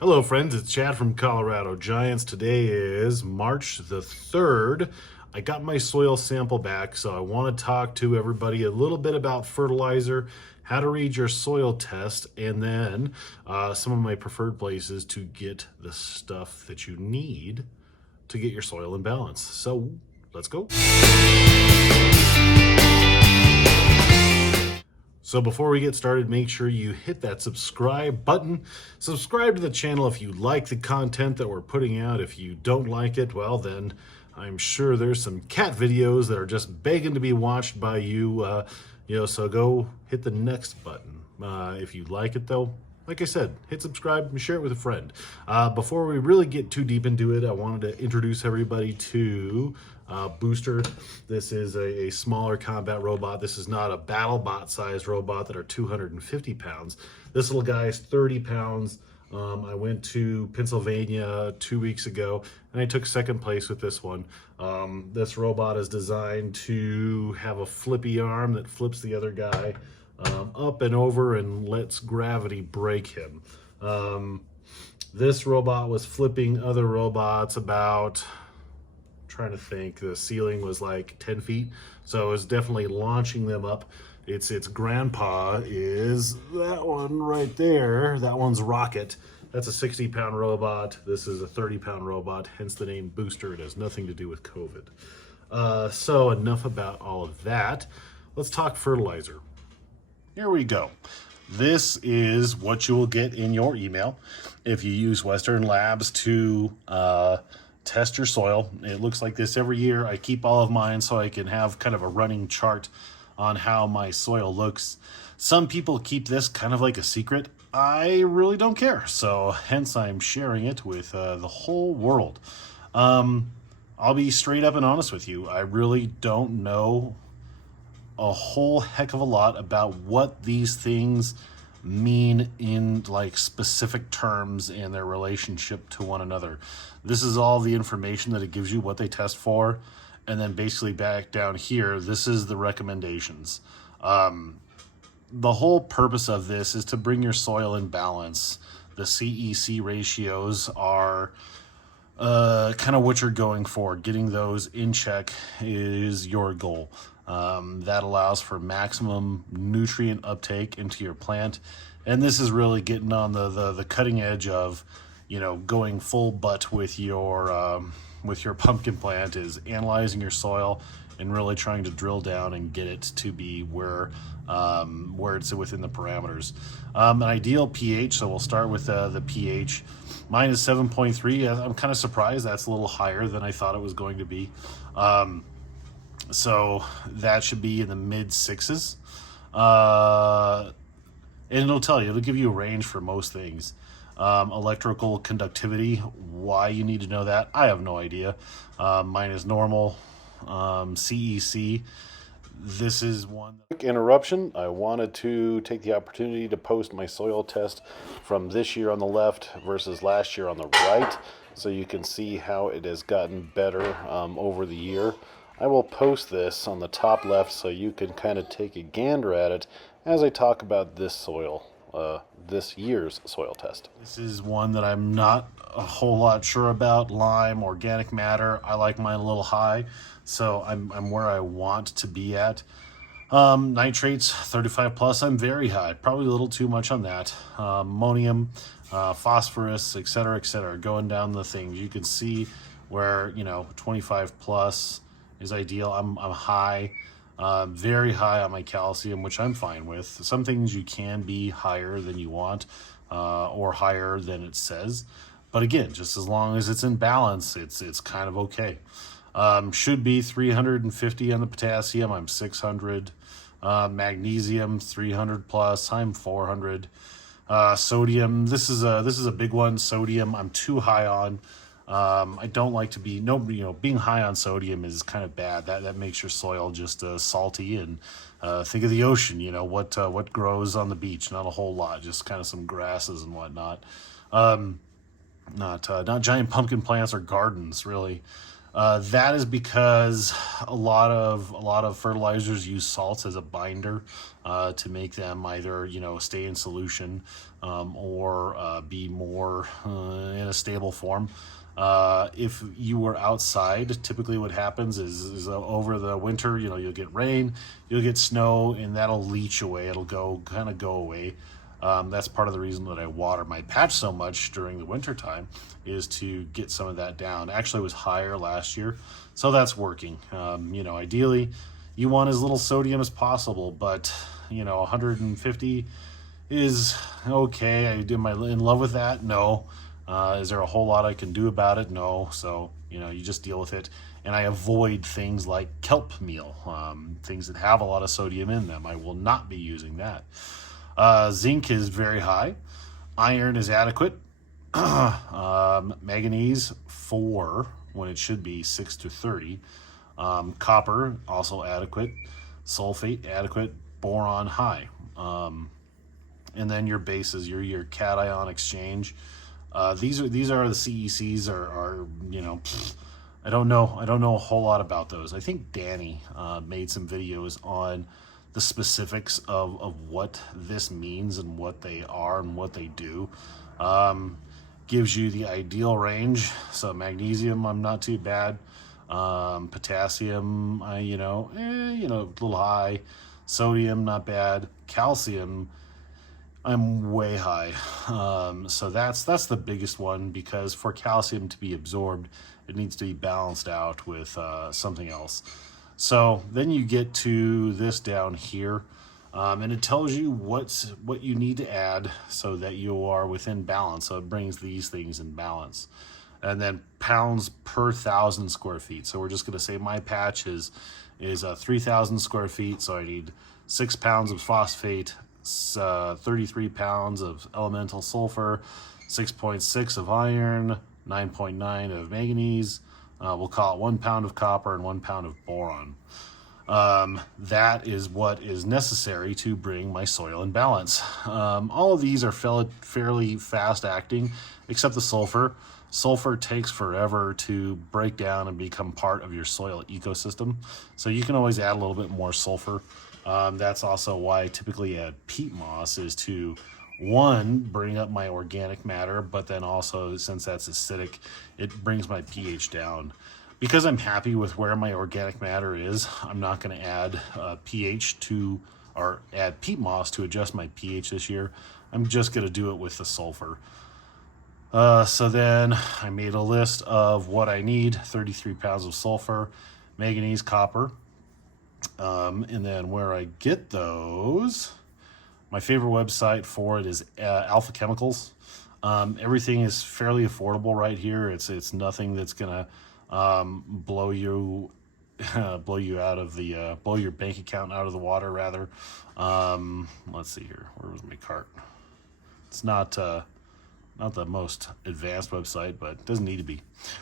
Hello, friends. It's Chad from Colorado Giants. Today is March the 3rd. I got my soil sample back, so I want to talk to everybody a little bit about fertilizer, how to read your soil test, and then some of my preferred places to get the stuff that you need to get your soil in balance. So let's go. So before we get started, make sure you hit that subscribe button. Subscribe to the channel if you like the content that we're putting out. If you don't like it, well then I'm sure there's some cat videos that are just begging to be watched by you. So go hit the next button. If you like it though, like I said, hit subscribe and share it with a friend. Before we really get too deep into it, I wanted to introduce everybody to Booster. This is a smaller combat robot. This is not a battle bot sized robot that are 250 pounds. This little guy is 30 pounds. I went to Pennsylvania 2 weeks ago and I took second place with this one. This robot is designed to have a flippy arm that flips the other guy up and over and lets gravity break him. This robot was flipping other robots about, trying to think, the ceiling was like 10 feet, so it was definitely launching them up. Its grandpa is that one right there. That one's Rocket. That's a 60-pound robot. This is a 30-pound robot, hence the name Booster. It has nothing to do with COVID. So enough about all of that. Let's talk fertilizer. Here we go. This is what you will get in your email if you use Western Labs to test your soil. It looks like this every year. I keep all of mine so I can have kind of a running chart on how my soil looks. Some people keep this kind of like a secret. I really don't care, so hence I'm sharing it with the whole world. I'll be straight up and honest with you. I really don't know a whole heck of a lot about what these things mean in like specific terms and their relationship to one another. This is all the information that it gives you, what they test for, and then basically back down here, this is the recommendations. The whole purpose of this is to bring your soil in balance. The CEC ratios are kind of what you're going for. Getting those in check is your goal. That allows for maximum nutrient uptake into your plant. And this is really getting on the cutting edge of, going full butt with your pumpkin plant, is analyzing your soil and really trying to drill down and get it to be where it's within the parameters. An ideal pH, so we'll start with the pH. Mine is 7.3. I'm kind of surprised that's a little higher than I thought it was going to be. So that should be in the mid sixes. And it'll give you a range for most things. Electrical conductivity, why you need to know that, I have no idea. Mine is normal. CEC, this is one. Quick interruption. I wanted to take the opportunity to post my soil test from this year on the left versus last year on the right, so you can see how it has gotten better over the year. I will post this on the top left so you can kind of take a gander at it as I talk about this this year's soil test. This is one that I'm not a whole lot sure about. Lime, organic matter. I like mine a little high, so I'm where I want to be at. Nitrates, 35 plus. I'm very high, probably a little too much on that. Ammonium, phosphorus, etc., going down the things. You can see where 25 plus is ideal. I'm high, very high on my calcium, which I'm fine with. Some things you can be higher than you want, or higher than it says, but again, just as long as it's in balance, it's kind of okay. Should be 350 on the potassium. I'm 600. Magnesium 300 plus. I'm 400. Sodium. This is a big one. Sodium I'm too high on. I don't like to be, being high on sodium is kind of bad. That makes your soil just salty. And think of the ocean, what grows on the beach? Not a whole lot, just kind of some grasses and whatnot. Not giant pumpkin plants or gardens, really. That is because a lot of fertilizers use salts as a binder to make them either stay in solution or be more in a stable form. If you were outside, typically what happens is over the winter, you'll get rain, you'll get snow, and that'll leach away. It'll kind of go away. That's part of the reason that I water my patch so much during the winter time, is to get some of that down. Actually, it was higher last year, so that's working. Ideally, you want as little sodium as possible, but 150 is okay. Am I in love with that? No. Is there a whole lot I can do about it? No. So you just deal with it. And I avoid things like kelp meal, things that have a lot of sodium in them. I will not be using that. Zinc is very high. Iron is adequate. Manganese 4 when it should be 6 to 30. Copper also adequate. Sulfate adequate. Boron high. And then your bases, your cation exchange. These are the CECs are I don't know a whole lot about those. I think Danny made some videos on the specifics of what this means and what they are and what they do. Gives you the ideal range. So magnesium, I'm not too bad. Potassium, a little high. Sodium, not bad. Calcium, I'm way high. So that's the biggest one, because for calcium to be absorbed, it needs to be balanced out with something else. So then you get to this down here, and it tells you what you need to add so that you are within balance. So it brings these things in balance. And then pounds per 1,000 square feet. So we're just going to say my patch is 3,000 square feet. So I need 6 pounds of phosphate, 33 pounds of elemental sulfur, 6.6 of iron, 9.9 of manganese. We'll call it 1 pound of copper and 1 pound of boron. That is what is necessary to bring my soil in balance. All of these are fairly fast acting, except the sulfur. Sulfur takes forever to break down and become part of your soil ecosystem. So you can always add a little bit more sulfur. That's also why I typically add peat moss, is to, one, bring up my organic matter, but then also, since that's acidic, it brings my pH down. Because I'm happy with where my organic matter is, I'm not going to add add peat moss to adjust my pH this year. I'm just going to do it with the sulfur. So then I made a list of what I need: 33 pounds of sulfur, manganese, copper. And then where I get those, my favorite website for it is Alpha Chemicals. Everything is fairly affordable right here. It's nothing that's gonna blow your bank account out of the water, rather. Let's see here. Where was my cart? It's not the most advanced website, but it doesn't need to be.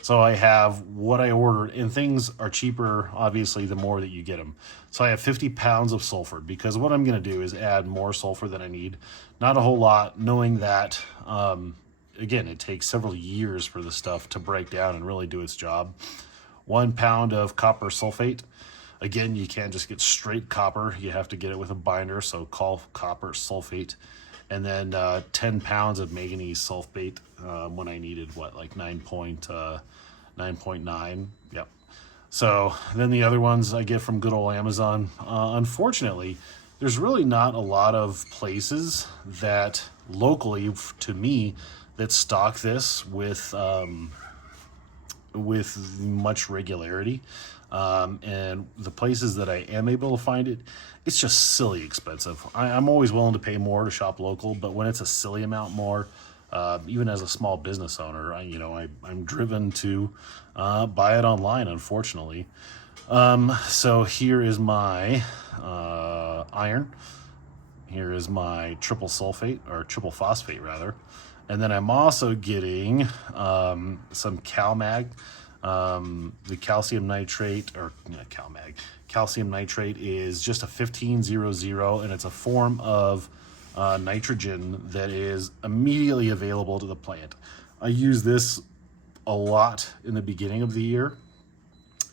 So I have what I ordered, and things are cheaper, obviously, the more that you get them. So I have 50 pounds of sulfur, because what I'm going to do is add more sulfur than I need. Not a whole lot, knowing that, again, it takes several years for the stuff to break down and really do its job. 1 pound of copper sulfate. Again, you can't just get straight copper. You have to get it with a binder, so call copper sulfate. And then 10 pounds of manganese sulfate when I needed, like 9.9. Yep. So then the other ones I get from good old Amazon. Unfortunately, there's really not a lot of places that locally, to me, that stock this with much regularity. And the places that I am able to find it, it's just silly expensive. I'm always willing to pay more to shop local, but when it's a silly amount more, even as a small business owner, I'm driven to buy it online, unfortunately. So here is my iron. Here is my triple sulfate, or triple phosphate rather. And then I'm also getting some CalMag. The calcium nitrate, or CalMag. Calcium nitrate is just a 1500, and it's a form of nitrogen that is immediately available to the plant. I use this a lot in the beginning of the year,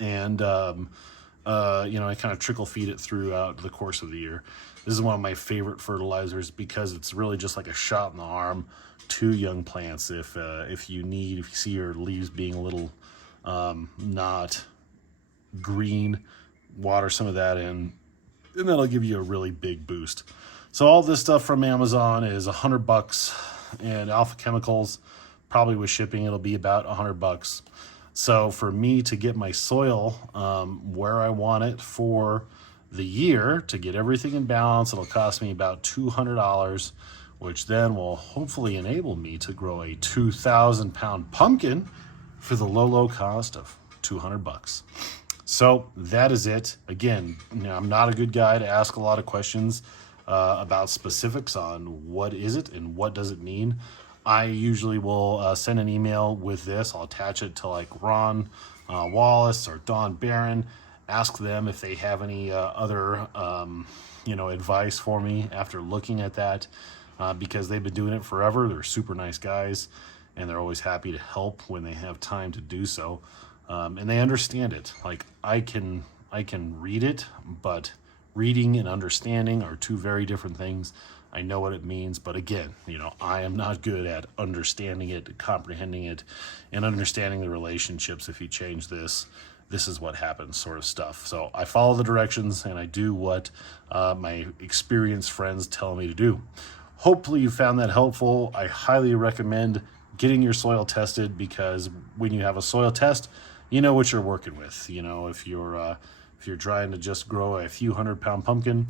And I kind of trickle feed it throughout the course of the year. This is one of my favorite fertilizers because it's really just like a shot in the arm to young plants. If you see your leaves being a little not green, water some of that in, and that'll give you a really big boost. So all this stuff from Amazon is $100, and Alpha Chemicals, probably with shipping, it'll be about $100. So for me to get my soil where I want it for the year, to get everything in balance, it'll cost me about $200, which then will hopefully enable me to grow a 2,000-pound pumpkin for the low cost of $200. So that is it. Again, I'm not a good guy to ask a lot of questions about specifics on what is it and what does it mean. I usually will send an email with this. I'll attach it to like Ron Wallace or Don Barron, ask them if they have any other advice for me after looking at that, because they've been doing it forever. They're super nice guys, and they're always happy to help when they have time to do so, and they understand it. Like I can read it, but reading and understanding are two very different things. I know what it means, but again, I am not good at understanding it, comprehending it, and understanding the relationships. If you change this is what happens, sort of stuff. So I follow the directions and I do what my experienced friends tell me to do. Hopefully you found that helpful. I highly recommend getting your soil tested, because when you have a soil test, you know what you're working with. If you're trying to just grow a few 100-pound pumpkin,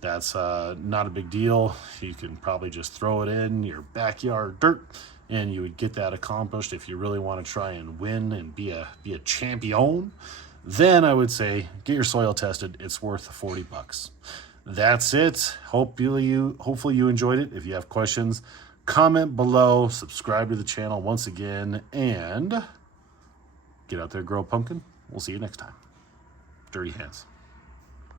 that's not a big deal. You can probably just throw it in your backyard dirt and you would get that accomplished. If you really want to try and win and be a champion, then I would say get your soil tested. It's worth $40. That's it. Hopefully you enjoyed it. If you have questions, comment below, subscribe to the channel once again, and get out there, grow a pumpkin. We'll see you next time. Dirty hands.